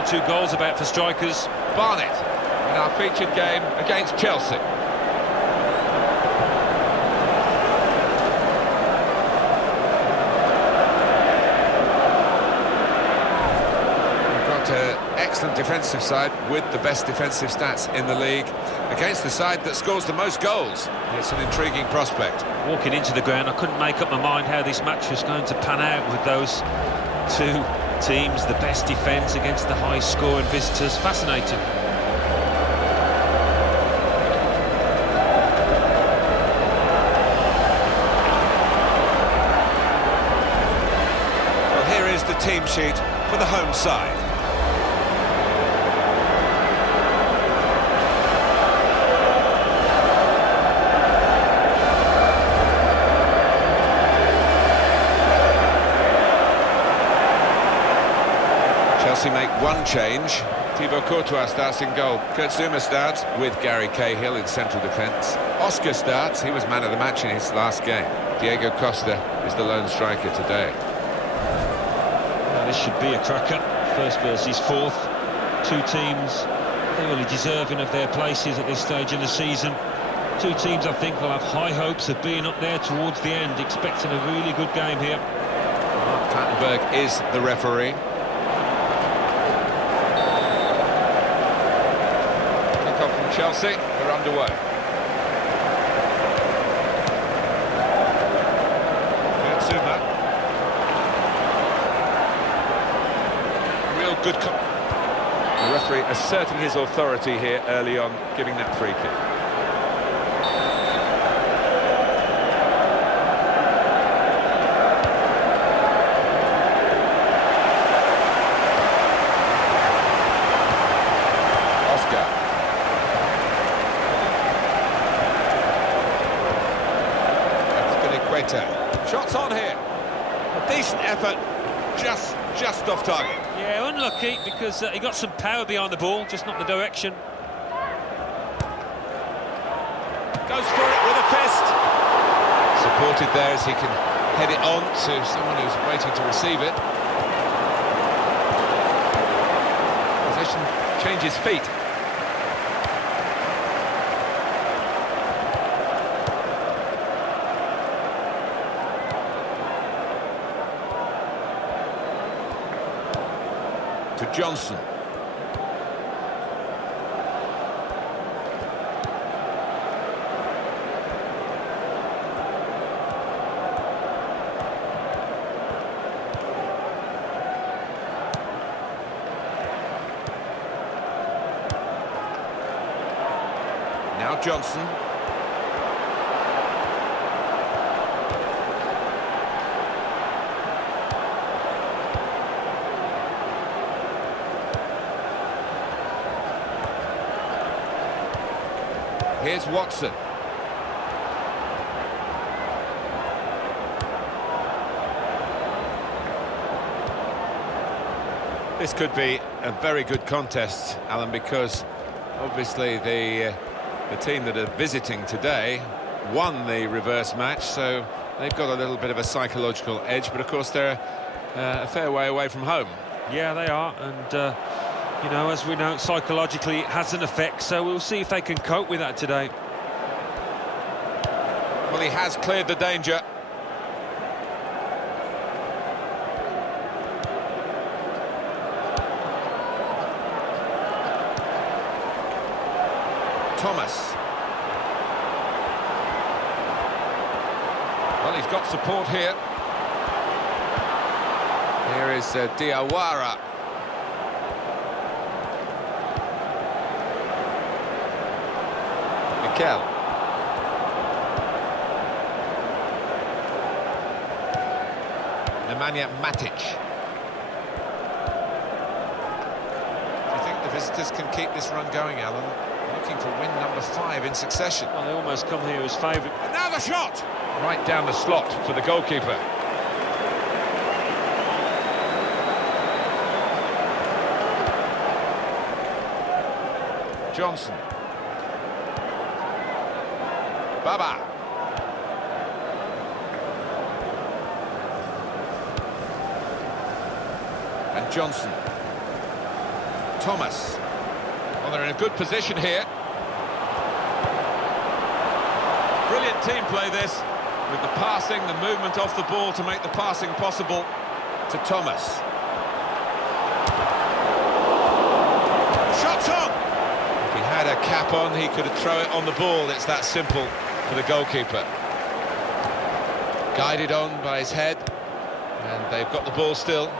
or two goals about for strikers. Barnet in our featured game against Chelsea. Excellent defensive side with the best defensive stats in the league against the side that scores the most goals. It's an intriguing prospect. Walking into the ground, I couldn't make up my mind how this match was going to pan out with those two teams, the best defence against the high-scoring visitors. Fascinating. Well, here is the team sheet for the home side. Chelsea make one change. Thibaut Courtois starts in goal. Kurt Zouma starts with Gary Cahill in central defence. Oscar starts. He was man of the match in his last game. Diego Costa is the lone striker today. Well, this should be a cracker. First versus fourth. Two teams thoroughly deserving of their places at this stage in the season. Two teams, I think, will have high hopes of being up there towards the end, expecting a really good game here. Mark Clattenburg is the referee. Chelsea are underway. Kurt Zouma. Real good. The referee asserting his authority here early on, giving that free kick. Shots on here. A decent effort, just off target. Yeah, unlucky because he got some power behind the ball, just not the direction. Goes for it with a fist. Supported there as he can head it on to someone who's waiting to receive it. Possession changes feet. To Johnson. Now Johnson. Here's Watson. This could be a very good contest, Alan, because obviously the team that are visiting today won the reverse match, so they've got a little bit of a psychological edge, but of course they're a fair way away from home. Yeah, they are, and you know, as we know, psychologically it has an effect, so we'll see if they can cope with that today. Well, he has cleared the danger. Thomas. Well, he's got support here. Here is Diawara. Mikel. Nemanja Matic. Do you think the visitors can keep this run going, Alan? Looking for win number 5 in succession. Well, they almost come here as favourite. Another shot! Right down the slot for the goalkeeper. Johnson. Baba. And Johnson. Thomas. Well, they're in a good position here. Brilliant team play this, with the passing, the movement off the ball to make the passing possible to Thomas. Shot's on! If he had a cap on, he could throw it on the ball. It's that simple for the goalkeeper. Guided on by his head, and they've got the ball still.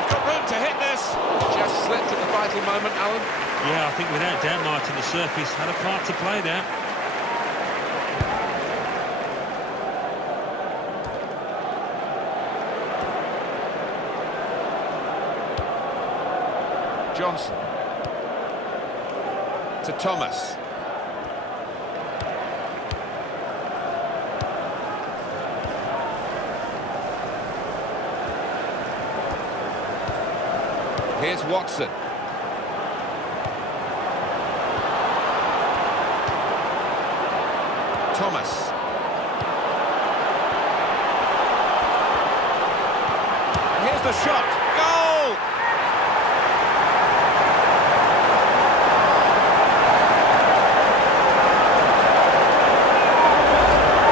He's got room to hit this. Just slipped at the vital moment, Alan. Yeah, I think without doubt, Martin, the surface had a part to play there. Johnson. To Thomas. Here's Watson. Thomas. Here's the shot. Goal!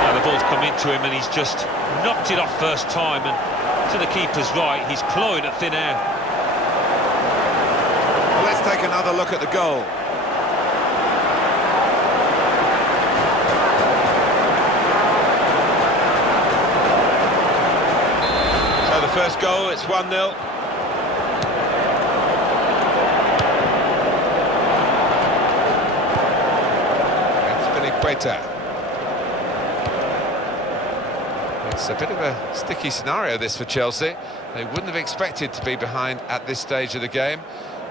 Now the ball's come into him and he's just knocked it off first time, and to the keeper's right, he's clawing at thin air. Well, let's take another look at the goal. First goal, it's 1-0. It's a bit of a sticky scenario, this, for Chelsea. They wouldn't have expected to be behind at this stage of the game.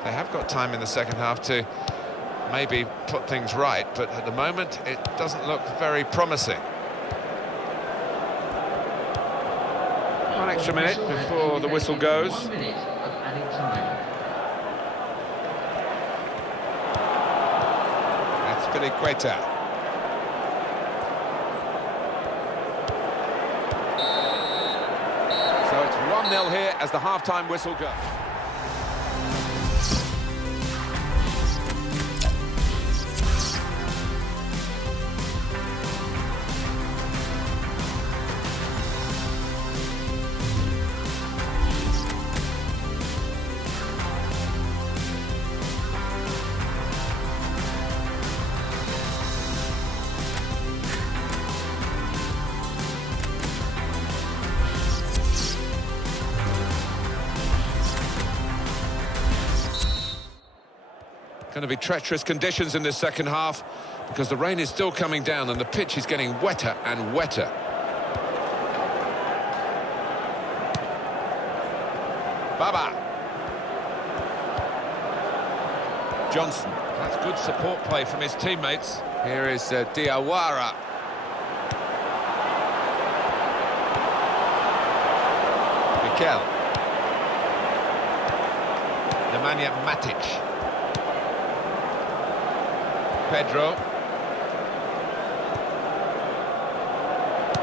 They have got time in the second half to maybe put things right, but at the moment it doesn't look very promising. One extra minute before the whistle goes. 1 minute of added time. That's Piliqueta. So it's 1-0 here as the half-time whistle goes. Going to be treacherous conditions in this second half because the rain is still coming down and the pitch is getting wetter and wetter. Baba. Johnson. That's good support play from his teammates. Here is Diawara. Mikel. Nemanja Matic. Pedro.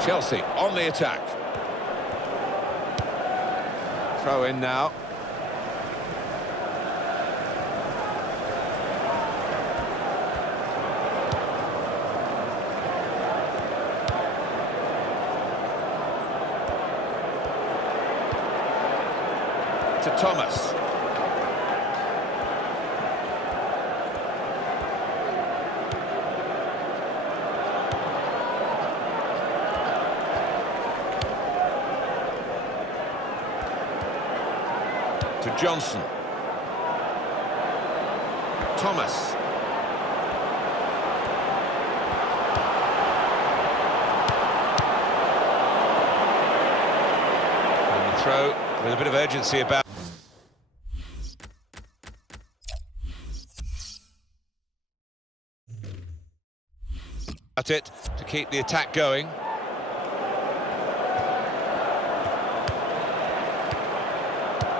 Chelsea on the attack. Throw in now. To Thomas. To Johnson. Thomas. And the throw with a bit of urgency about it to keep the attack going.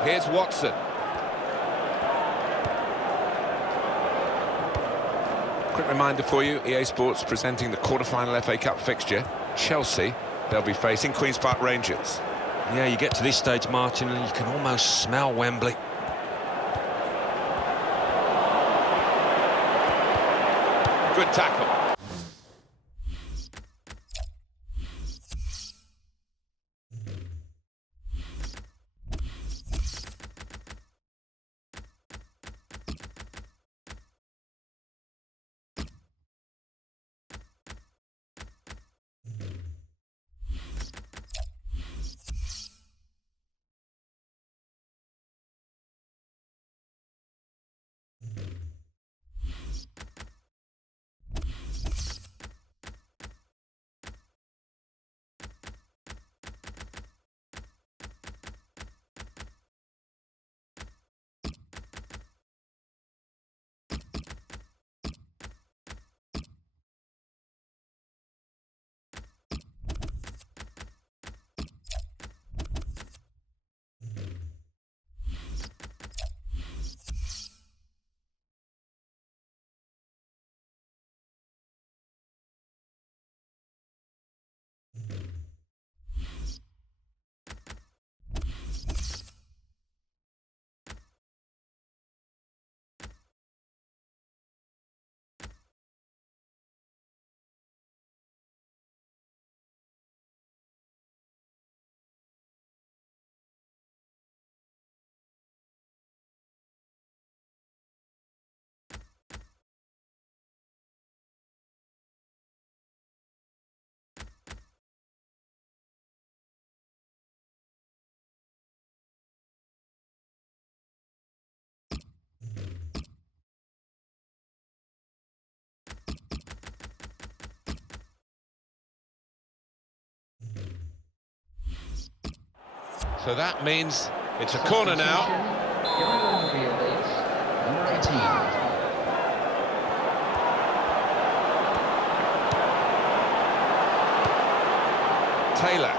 Here's Watson. Quick reminder for you, EA Sports presenting the quarter-final FA Cup fixture. Chelsea, they'll be facing Queen's Park Rangers. Yeah, you get to this stage, Martin, and you can almost smell Wembley. Good tackle. So that means it's a corner now. Going on the field is number 18. Taylor.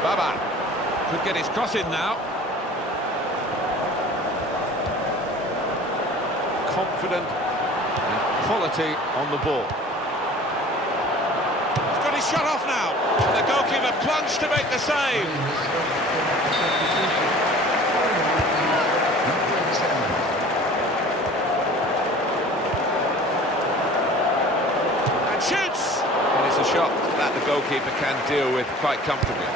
Baba could get his cross in now. Confident and quality on the ball. He's got his shot off now. And the goalkeeper plunged to make the save. And shoots! And it's a shot that the goalkeeper can deal with quite comfortably.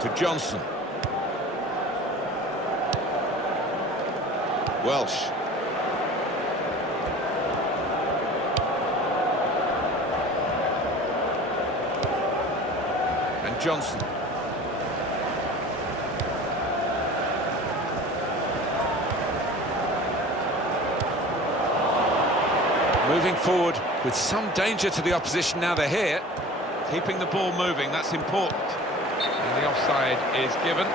To Johnson. Welsh. And Johnson. Moving forward with some danger to the opposition now they're here. Keeping the ball moving, that's important. And the offside is given.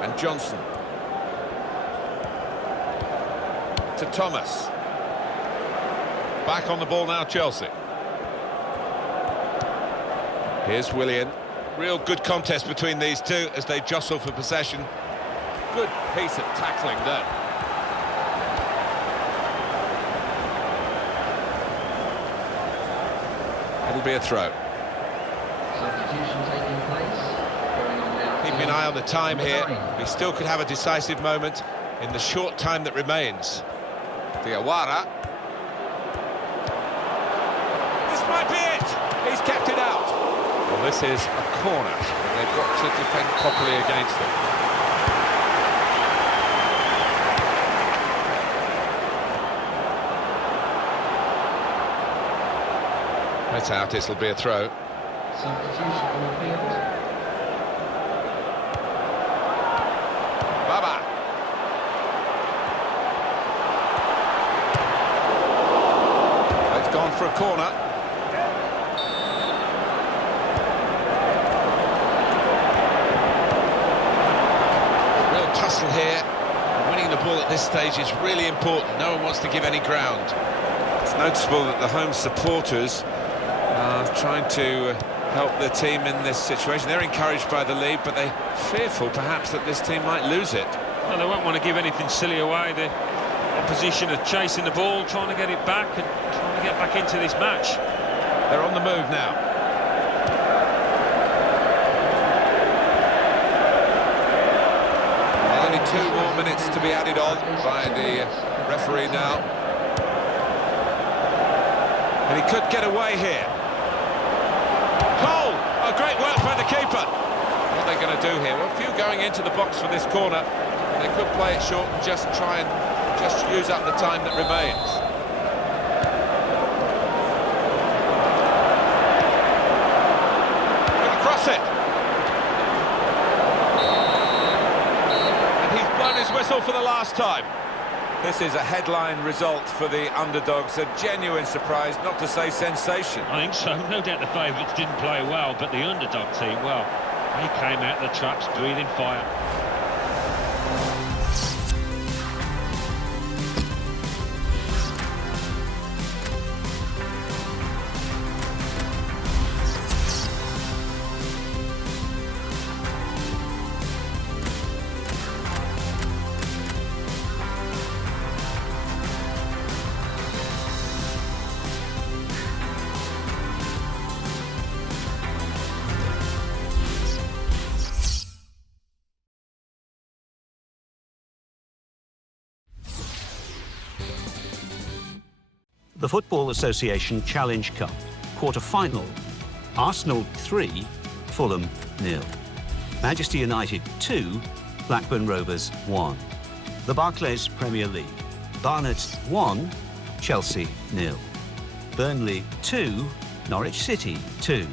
And Johnson. To Thomas. Back on the ball now, Chelsea. Here's Willian. Real good contest between these two as they jostle for possession. Good piece of tackling there. It'll be a throw. Substitution taking place. Going on now. Keeping an eye on the time here. We still could have a decisive moment in the short time that remains. Diawara. This might be it. He's kept it out. Well, this is a corner. They've got to defend properly against them. It's out, it'll be a throw. Substitution on the field. Baba. It's gone for a corner. goal at this stage is really important. No one wants to give any ground. It's noticeable that the home supporters are trying to help their team in this situation. They're encouraged by the lead, but they're fearful perhaps that this team might lose it. Well, they won't want to give anything silly away. The opposition are chasing the ball, trying to get it back and trying to get back into this match. They're on the move now. Only 2 more minutes to be added on by the referee now. And he could get away here. Goal! Oh, great work by the keeper. What are they going to do here? Well, a few going into the box for this corner. They could play it short and just try and use up the time that remains. Gonna cross it. And he's blown his whistle for the last time. This is a headline result for the underdogs, a genuine surprise, not to say sensation. I think so. No doubt the favourites didn't play well, but the underdog team, well, they came out the traps breathing fire. The Football Association Challenge Cup, quarter-final. Arsenal 3, Fulham 0. Manchester United 2, Blackburn Rovers 1. The Barclays Premier League. Barnet 1, Chelsea 0. Burnley 2, Norwich City 2.